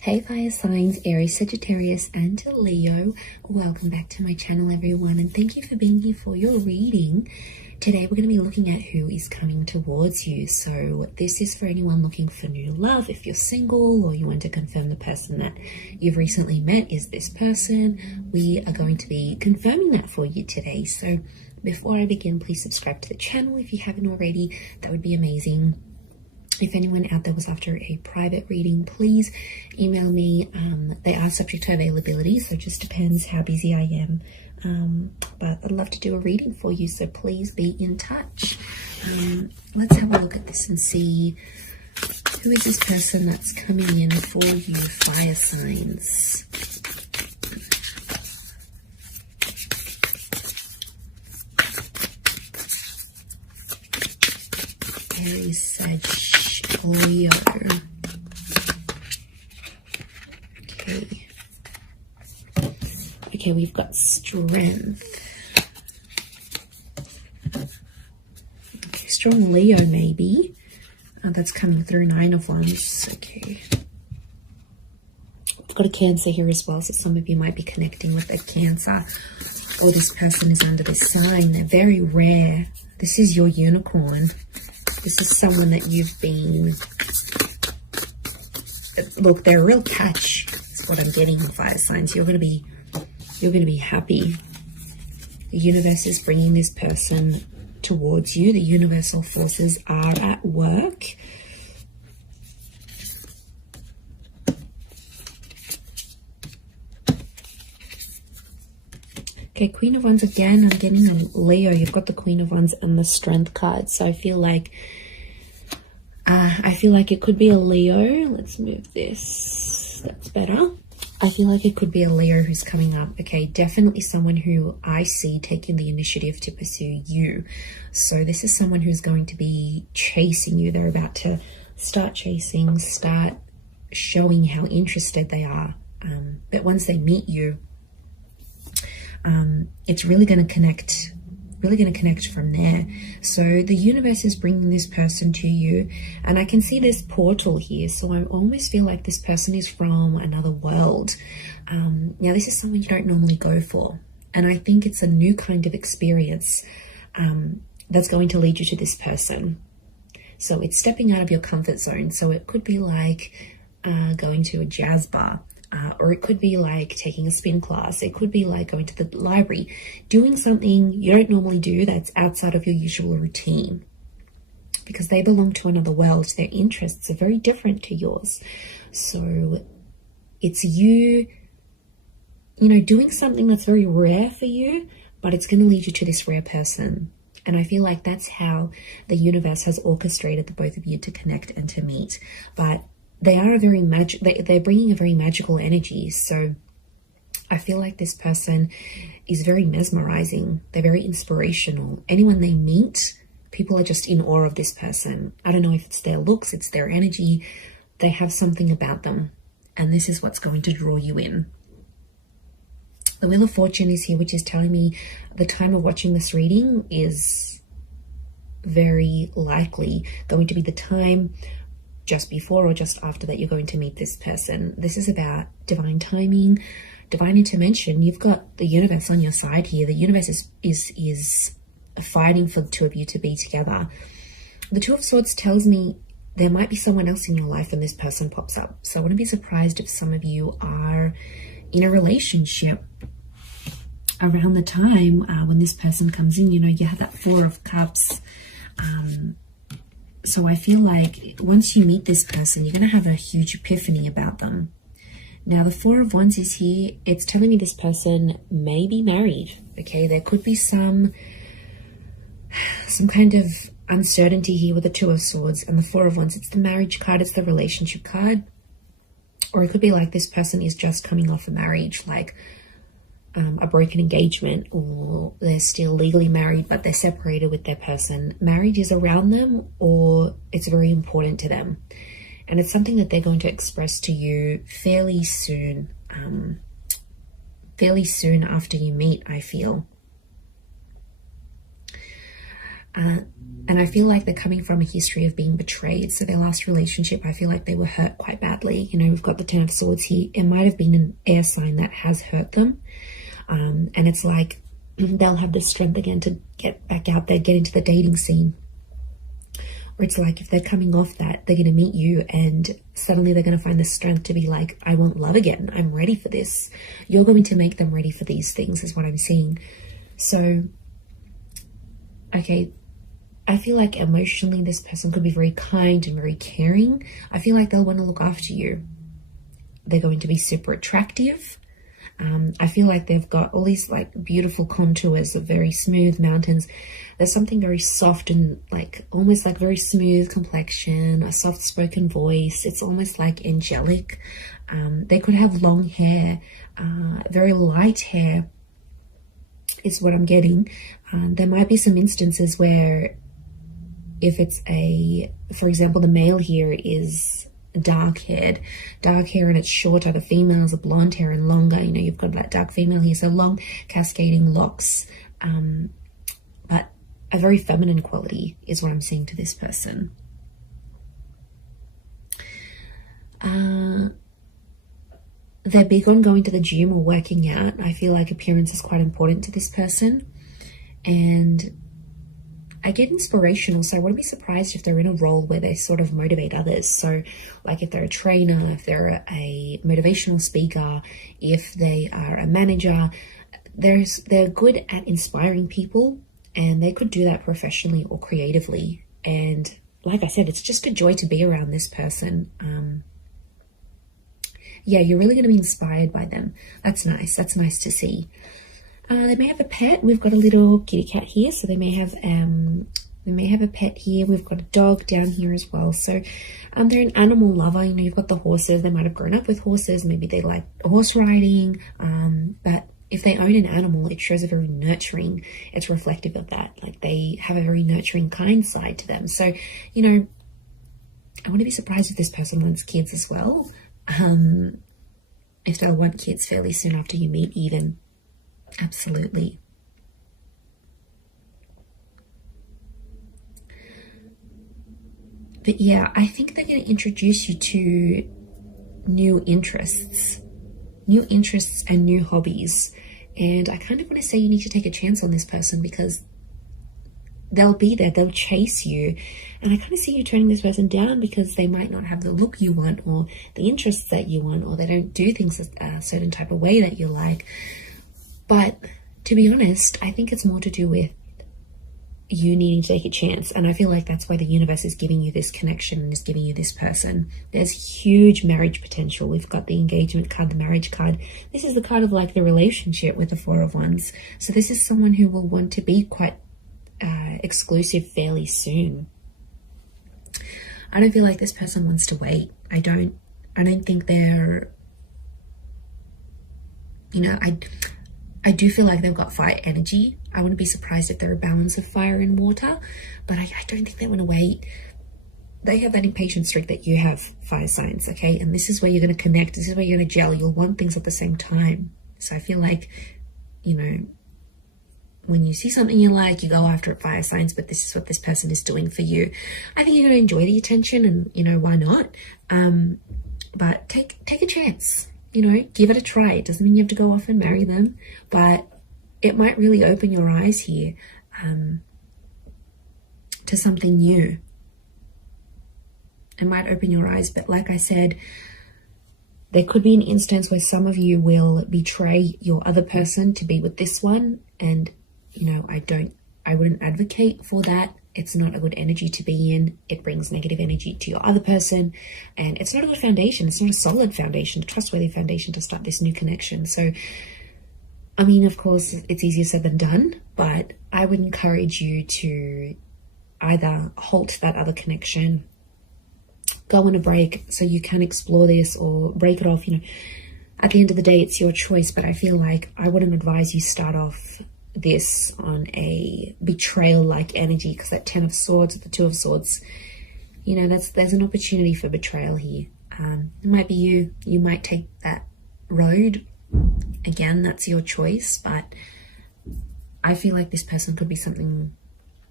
Hey fire signs, Aries, Sagittarius and Leo. Welcome back to my channel everyone, and thank you for being here for your reading. Today we're going to be looking at who is coming towards you. So this is for anyone looking for new love. If you're single or you want to confirm the person that you've recently met is this person, we are going to be confirming that for you today. So before I begin, please subscribe to the channel if you haven't already. That would be amazing. If anyone out there was after a private reading, please email me. They are subject to availability, so it just depends how busy I am. But I'd love to do a reading for you, so please be in touch. Let's have a look at this and see who is this person that's coming in for you, fire signs. Aries, Sag, Leo. Okay, we've got strength. Okay, strong Leo maybe. That's coming through, 9 of Wands. Okay. We've got a Cancer here as well, so some of you might be connecting with a Cancer. Or this person is under this sign. They're very rare. This is your unicorn. This is someone that you've been, look, they're a real catch. That's what I'm getting on fire signs. You're going to be happy. The universe is bringing this person towards you. The universal forces are at work. Okay, Queen of Wands again. I'm getting a Leo. You've got the Queen of Wands and the Strength card. So I feel like it could be a Leo. Let's move this. That's better. I feel like it could be a Leo who's coming up. Okay, definitely someone who I see taking the initiative to pursue you. So this is someone who's going to be chasing you. They're about to start chasing, start showing how interested they are. But once they meet you, it's really going to connect from there. So the universe is bringing this person to you, and I can see this portal here. So I almost feel like this person is from another world. Now this is someone you don't normally go for, and I think it's a new kind of experience that's going to lead you to this person. So it's stepping out of your comfort zone. So it could be like going to a jazz bar. Or it could be like taking a spin class. It could be like going to the library, doing something you don't normally do that's outside of your usual routine, because they belong to another world. Their interests are very different to yours. So it's you doing something that's very rare for you, but it's going to lead you to this rare person. And I feel like that's how the universe has orchestrated the both of you to connect and to meet. But they are they're bringing a very magical energy. So I feel like this person is very mesmerizing. They're very inspirational. Anyone they meet, people are just in awe of this person. I don't know if it's their looks, it's their energy. They have something about them, and this is what's going to draw you in. The Wheel of Fortune is here, which is telling me the time of watching this reading is very likely going to be the time just before or just after that you're going to meet this person. This is about divine timing, divine intervention. You've got the universe on your side here. The universe is fighting for the two of you to be together. The Two of Swords tells me there might be someone else in your life and this person pops up. So I wouldn't be surprised if some of you are in a relationship around the time when this person comes in. You have that Four of Cups. So I feel like once you meet this person, you're going to have a huge epiphany about them. Now, the Four of Wands is here. It's telling me this person may be married. Okay, there could be some kind of uncertainty here with the Two of Swords and the Four of Wands. It's the marriage card. It's the relationship card. Or it could be like this person is just coming off a marriage, like a broken engagement, or they're still legally married but they're separated with their person. Marriage is around them, or it's very important to them, and it's something that they're going to express to you fairly soon after you meet, I feel. And I feel like they're coming from a history of being betrayed. So their last relationship, I feel like they were hurt quite badly. You know, we've got the Ten of Swords here. It might have been an air sign that has hurt them. And it's like they'll have the strength again to get back out there, get into the dating scene. Or it's like if they're coming off that, they're going to meet you and suddenly they're going to find the strength to be like, I want love again. I'm ready for this. You're going to make them ready for these things is what I'm seeing. So, okay, I feel like emotionally this person could be very kind and very caring. I feel like they'll want to look after you. They're going to be super attractive. I feel like they've got all these like beautiful contours of very smooth mountains. There's something very soft and like almost like very smooth complexion, a soft spoken voice. It's almost like angelic. They could have long hair, very light hair is what I'm getting. There might be some instances where if it's for example, the male here is dark hair and it's shorter. The females are blonde hair and longer. You know, you've got that dark female here, so long cascading locks, but a very feminine quality is what I'm seeing to this person. They're big on going to the gym or working out. I feel like appearance is quite important to this person, and I get inspirational, so I wouldn't be surprised if they're in a role where they sort of motivate others. So like if they're a trainer, if they're a motivational speaker, if they are a manager, they're good at inspiring people, and they could do that professionally or creatively. And like I said, it's just a joy to be around this person. Yeah, you're really going to be inspired by them. That's nice. That's nice to see. They may have a pet. We've got a little kitty cat here, so they may have a pet here. We've got a dog down here as well. So they're an animal lover. You know, you've got the horses. They might have grown up with horses. Maybe they like horse riding. But if they own an animal, it shows a very nurturing. It's reflective of that. Like they have a very nurturing, kind side to them. So, you know, I wouldn't be surprised if this person wants kids as well. If they'll want kids fairly soon after you meet, even. Absolutely. But yeah, I think they're going to introduce you to new interests and new hobbies. And I kind of want to say you need to take a chance on this person, because they'll be there, they'll chase you. And I kind of see you turning this person down because they might not have the look you want or the interests that you want, or they don't do things a certain type of way that you like. But to be honest, I think it's more to do with you needing to take a chance. And I feel like that's why the universe is giving you this connection and is giving you this person. There's huge marriage potential. We've got the engagement card, the marriage card. This is the card of like the relationship with the Four of Wands. So this is someone who will want to be quite exclusive fairly soon. I don't feel like this person wants to wait. I don't think they're, you know, I do feel like they've got fire energy. I wouldn't be surprised if they're a balance of fire and water, but I don't think they want to wait. They have that impatient streak that you have, fire signs, okay? And this is where you're going to connect. This is where you're going to gel. You'll want things at the same time. So I feel like, you know, when you see something you like, you go after it, fire signs, but this is what this person is doing for you. I think you're going to enjoy the attention, and, you know, why not? But take a chance. You know, give it a try. It doesn't mean you have to go off and marry them, but it might really open your eyes here to something new. It might open your eyes, but like I said, there could be an instance where some of you will betray your other person to be with this one, and, you know, I wouldn't advocate for that. It's not a good energy to be in. It brings negative energy to your other person, and it's not a good foundation. It's not a solid foundation, a trustworthy foundation to start this new connection. So, I mean, of course, it's easier said than done, but I would encourage you to either halt that other connection, go on a break so you can explore this, or break it off. You know, at the end of the day, it's your choice, but I feel like I wouldn't advise you start off this on a betrayal like energy, because that 10 of Swords, the 2 of Swords, you know, there's an opportunity for betrayal here. It might be you might take that road. Again, that's your choice, but I feel like this person could be something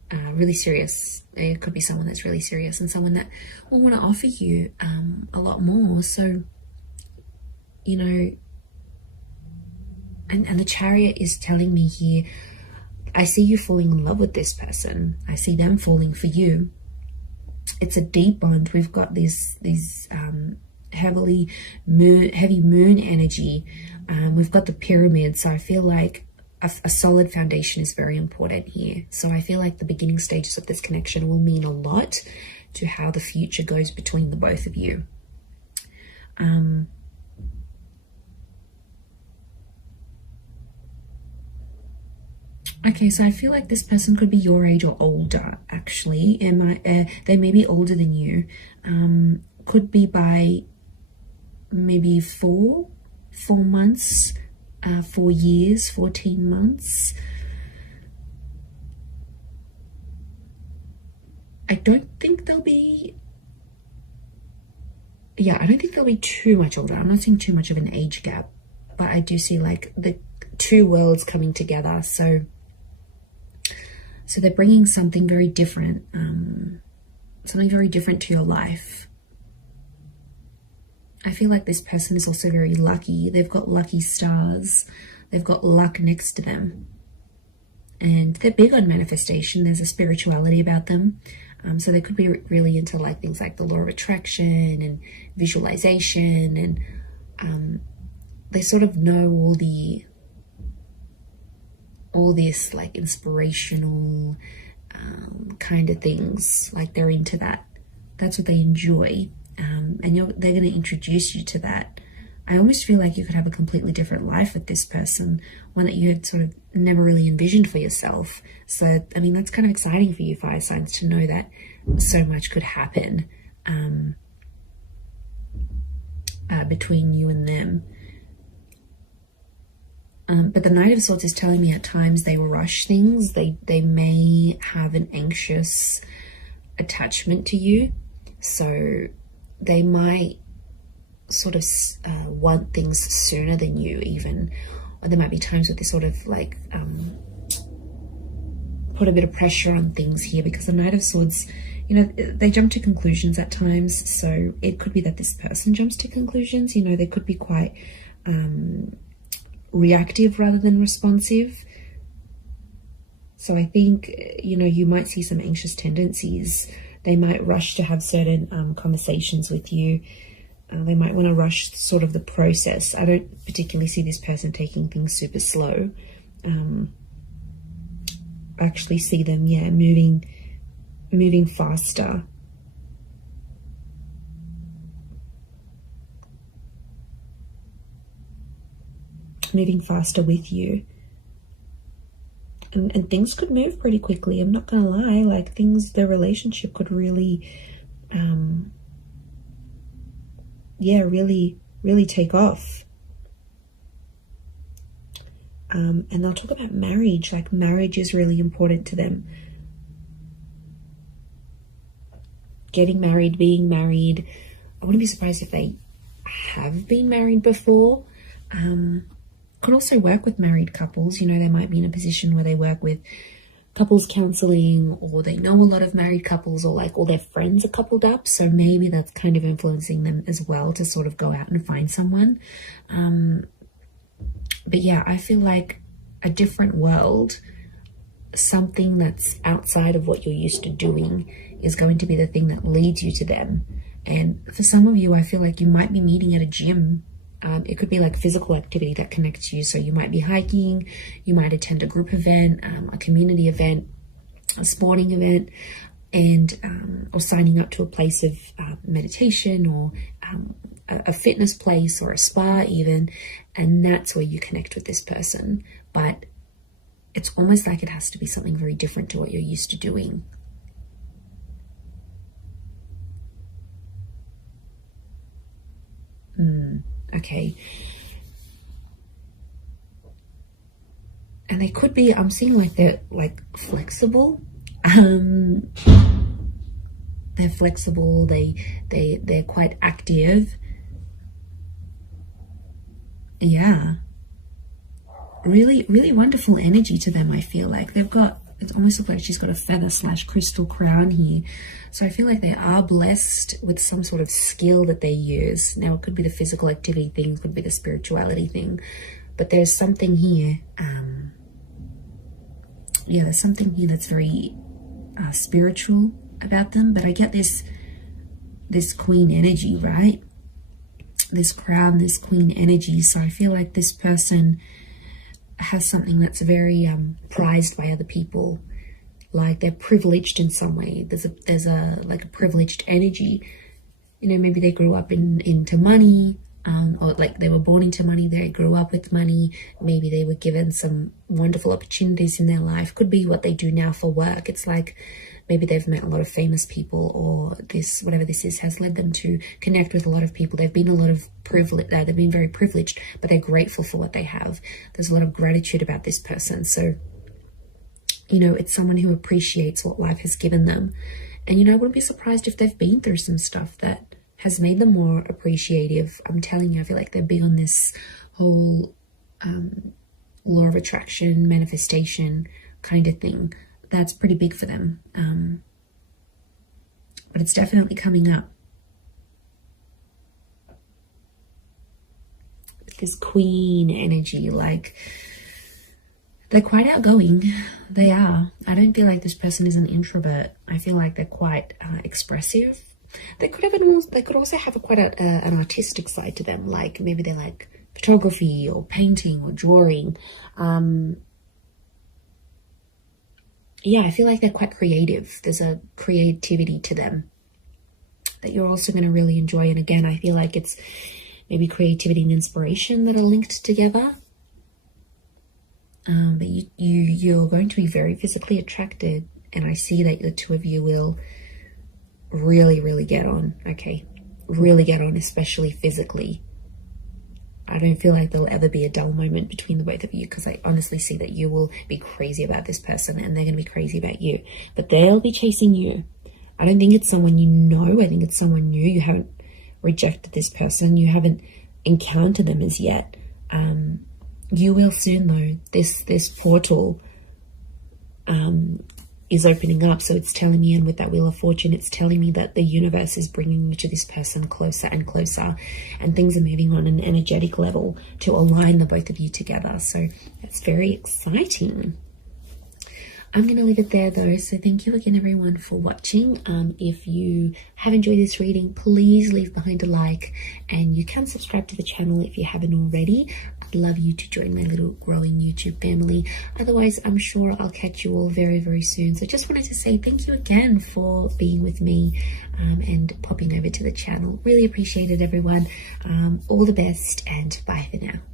really serious. It could be someone that's really serious and someone that will want to offer you a lot more. So, you know, and the Chariot is telling me here, I see you falling in love with this person. I see them falling for you. It's a deep bond. We've got these heavy moon energy. We've got the pyramid. So I feel like a solid foundation is very important here. So I feel like the beginning stages of this connection will mean a lot to how the future goes between the both of you. Okay, so I feel like this person could be your age or older, actually. They may be older than you. Could be by maybe 4 months, 4 years, 14 months. I don't think they'll be... Yeah, I don't think they'll be too much older. I'm not seeing too much of an age gap, but I do see like the two worlds coming together. So they're bringing something very different, to your life. I feel like this person is also very lucky. They've got lucky stars. They've got luck next to them. And they're big on manifestation. There's a spirituality about them. So they could be really into like things like the law of attraction and visualization. And they sort of know all this like inspirational kind of things. Like they're into that. That's what they enjoy. And they're going to introduce you to that. I almost feel like you could have a completely different life with this person, one that you had sort of never really envisioned for yourself. So, I mean, that's kind of exciting for you, fire signs, to know that so much could happen between you and them. But the Knight of Swords is telling me at times they will rush things. They may have an anxious attachment to you. So they might sort of want things sooner than you even. Or there might be times where they sort of like put a bit of pressure on things here, because the Knight of Swords, you know, they jump to conclusions at times. So it could be that this person jumps to conclusions. You know, they could be quite reactive rather than responsive. So I think, you know, you might see some anxious tendencies. They might rush to have certain conversations with you. They might want to rush sort of the process. I don't particularly see this person taking things super slow. I actually see them, yeah, moving faster. Moving faster with you. And things could move pretty quickly. I'm not gonna lie, like the relationship could really really take off. And they'll talk about marriage. Like marriage is really important to them. Getting married, being married. I wouldn't be surprised if they have been married before. Could also work with married couples. You know, they might be in a position where they work with couples counseling, or they know a lot of married couples, or like all their friends are coupled up. So maybe that's kind of influencing them as well to sort of go out and find someone. But yeah, I feel like a different world, something that's outside of what you're used to doing, is going to be the thing that leads you to them. And for some of you, I feel like you might be meeting at a gym. It could be like physical activity that connects you. So you might be hiking, you might attend a group event, a community event, a sporting event, and or signing up to a place of meditation, or a fitness place, or a spa even. And that's where you connect with this person. But it's almost like it has to be something very different to what you're used to doing. Okay. And they could be, I'm seeing like they're like flexible. They're flexible, they're quite active. Yeah. Really, really wonderful energy to them, I feel like. They've got it almost looks like she's got a feather / crystal crown here. So I feel like they are blessed with some sort of skill that they use. Now it could be the physical activity thing, could be the spirituality thing, but there's something here. Yeah, there's something here that's very spiritual about them. But I get this queen energy, right? This crown, this queen energy. So I feel like this person has something that's very prized by other people, like they're privileged in some way. There's a like a privileged energy, you know. Maybe they grew up into money, or like they were born into money, they grew up with money. Maybe they were given some wonderful opportunities in their life. Could be what they do now for work. It's like maybe they've met a lot of famous people, or this, whatever this is, has led them to connect with a lot of people. They've been they've been very privileged, but they're grateful for what they have. There's a lot of gratitude about this person. So, you know, it's someone who appreciates what life has given them. And, you know, I wouldn't be surprised if they've been through some stuff that has made them more appreciative. I'm telling you, I feel like they're big on this whole law of attraction, manifestation kind of thing. That's pretty big for them. But it's definitely coming up. This queen energy, like they're quite outgoing. They are. I don't feel like this person is an introvert. I feel like they're quite expressive. They could also have quite an artistic side to them. Like maybe they like photography or painting or drawing. Yeah, I feel like they're quite creative. There's a creativity to them that you're also going to really enjoy. And again, I feel like it's maybe creativity and inspiration that are linked together. But you're going to be very physically attracted. And I see that the two of you will really, really get on. Okay, really get on, especially physically. I don't feel like there'll ever be a dull moment between the both of you, because I honestly see that you will be crazy about this person and they're going to be crazy about you. But they'll be chasing you. I don't think it's someone you know. I think it's someone new. You haven't rejected this person. You haven't encountered them as yet. You will soon, though. This portal is opening up. So it's telling me, and with that Wheel of Fortune, it's telling me that the universe is bringing you to this person closer and closer, and things are moving on an energetic level to align the both of you together. So that's very exciting. I'm going to leave it there though. So thank you again everyone for watching. If you have enjoyed this reading, please leave behind a like, and you can subscribe to the channel if you haven't already. I'd love you to join my little growing YouTube family. Otherwise, I'm sure I'll catch you all very, very soon. So just wanted to say thank you again for being with me and popping over to the channel. Really appreciate it, everyone. All the best, and bye for now.